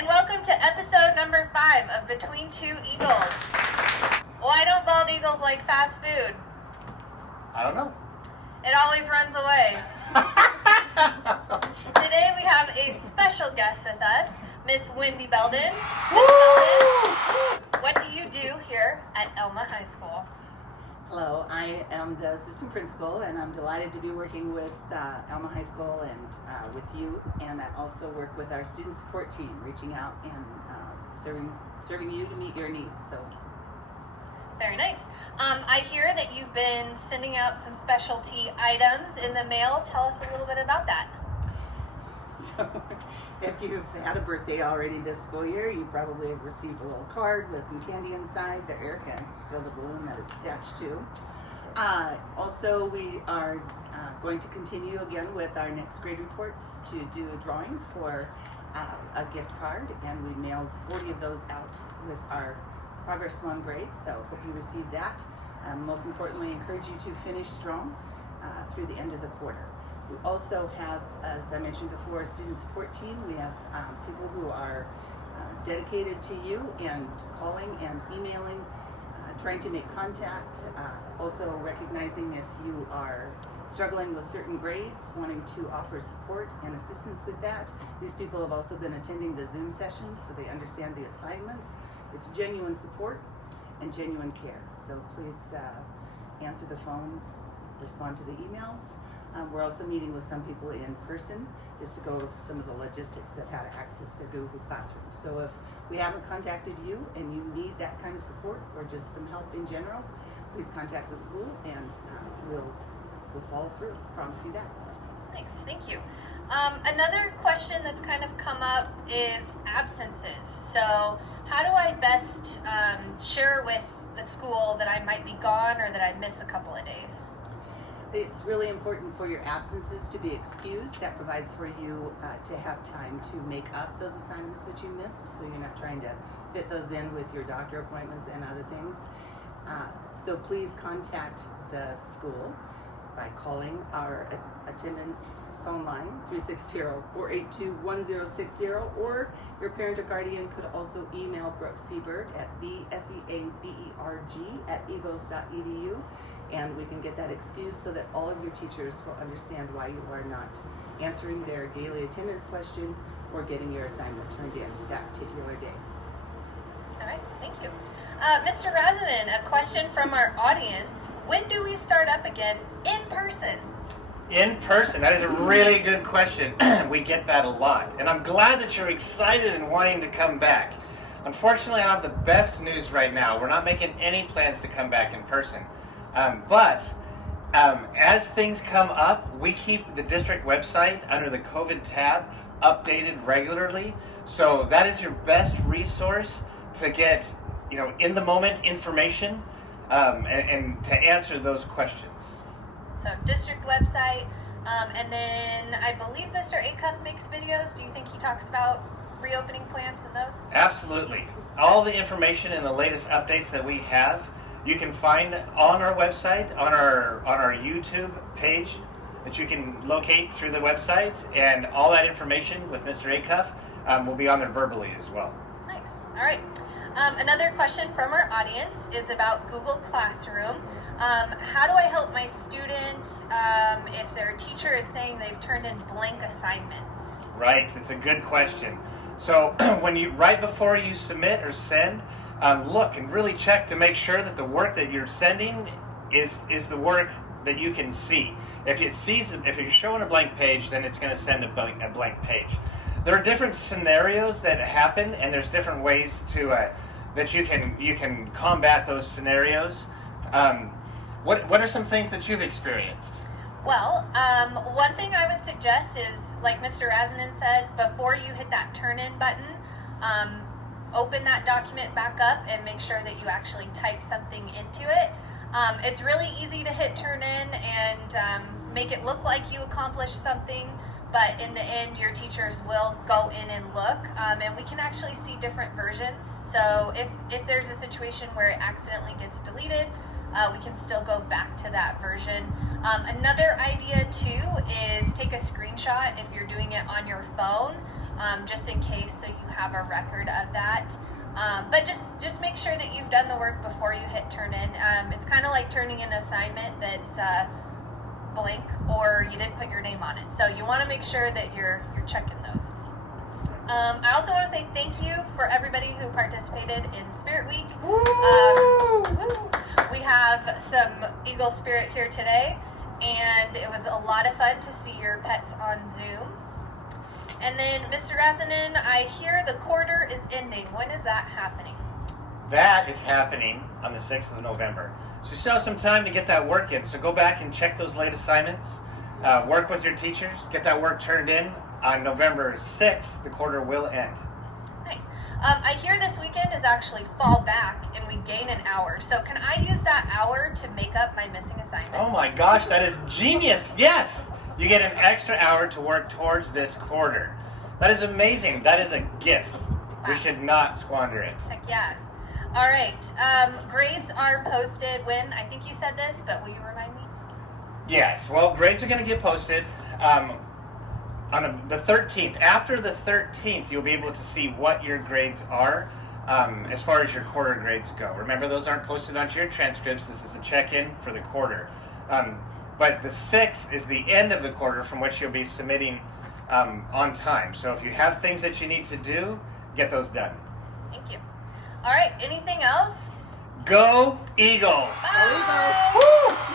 and welcome to episode number 5 of Between Two Eagles. Why don't bald eagles like fast food? I don't know. It always runs away. Today we have a special guest with us, Miss Wendy Belden. Miss Belden, what do you do here at Elma High School? Hello, I am the assistant principal, and I'm delighted to be working with Elma High School and with you. And I also work with our student support team, reaching out and serving you to meet your needs. So, very nice. I hear that you've been sending out some specialty items in the mail. Tell us a little bit about that. So, if you've had a birthday already this school year, you probably have received a little card with some candy inside. They're airheads, fill the balloon that it's attached to. Also, we are going to continue again with our next grade reports to do a drawing for a gift card, and we mailed 40 of those out with our Progress 1 grade, so hope you received that. Most importantly, encourage you to finish strong through the end of the quarter. We also have, as I mentioned before, a student support team. We have people who are dedicated to you and calling and emailing, trying to make contact, also recognizing if you are struggling with certain grades, wanting to offer support and assistance with that. These people have also been attending the Zoom sessions, so they understand the assignments. It's genuine support and genuine care. So please answer the phone, respond to the emails. We're also meeting with some people in person just to go over some of the logistics of how to access their Google Classroom. So if we haven't contacted you and you need that kind of support or just some help in general, please contact the school and we'll follow through. Promise you that. Nice, thank you. Another question that's kind of come up is absences. So how do I best share with the school that I might be gone or that I miss a couple of days? It's really important for your absences to be excused. That provides for you to have time to make up those assignments that you missed, so you're not trying to fit those in with your doctor appointments and other things. So please contact the school by calling our attendance phone line, 360-482-1060, or your parent or guardian could also email Brooke Seberg at seaberg@eagles.edu, and we can get that excuse so that all of your teachers will understand why you are not answering their daily attendance question or getting your assignment turned in that particular day. All right, thank you. Mr. Razinen, a question from our audience. When do we start up again in person? In person, that is a really good question. We get that a lot. And I'm glad that you're excited and wanting to come back. Unfortunately, I have the best news right now. We're not making any plans to come back in person. But as things come up, we keep the district website under the COVID tab updated regularly. So that is your best resource to get, in the moment information and to answer those questions. So district website, and then I believe Mr. Acuff makes videos. Do you think he talks about reopening plans and those? Absolutely. All the information and the latest updates that we have, you can find on our website, on our YouTube page that you can locate through the website, and all that information with Mr. Acuff will be on there verbally as well. Nice. All right. Another question from our audience is about Google Classroom. How do I help my student if their teacher is saying they've turned in blank assignments? Right, it's a good question. So right before you submit or send, look and really check to make sure that the work that you're sending is the work that you can see. If you're showing a blank page, then it's going to send a blank page. There are different scenarios that happen, and there's different ways to that you can combat those scenarios. What are some things that you've experienced? Well, one thing I would suggest is, like Mr. Razinen said, before you hit that turn-in button, open that document back up and make sure that you actually type something into it. It's really easy to hit turn-in and make it look like you accomplished something, but in the end, your teachers will go in and look, and we can actually see different versions. So if there's a situation where it accidentally gets deleted, we can still go back to that version. Another idea too is take a screenshot if you're doing it on your phone just in case, so you have a record of that. But just make sure that you've done the work before you hit turn in. It's kind of like turning in an assignment that's blank or you didn't put your name on it. So you want to make sure that you're checking those. I also want to say thank you for everybody who participated in Spirit Week. We have some Eagle Spirit here today, and it was a lot of fun to see your pets on Zoom. And then, Mr. Razanen, I hear the quarter is ending. When is that happening? That is happening on the 6th of November. So you still have some time to get that work in. So go back and check those late assignments. Work with your teachers. Get that work turned in. On November 6th, the quarter will end. Nice. I hear this weekend is actually fall back and we gain an hour. So can I use that hour to make up my missing assignments? Oh my gosh, that is genius. Yes. You get an extra hour to work towards this quarter. That is amazing. That is a gift. Wow. We should not squander it. Heck yeah. All right. Grades are posted when? I think you said this, but will you remind me? Yes. Well, grades are going to get posted on the 13th. After the 13th, you'll be able to see what your grades are as far as your quarter grades go. Remember, those aren't posted onto your transcripts. This is a check-in for the quarter. But the 6th is the end of the quarter from which you'll be submitting on time. So if you have things that you need to do, get those done. Thank you. All right. Anything else? Go Eagles! Bye. Go Eagles! Woo!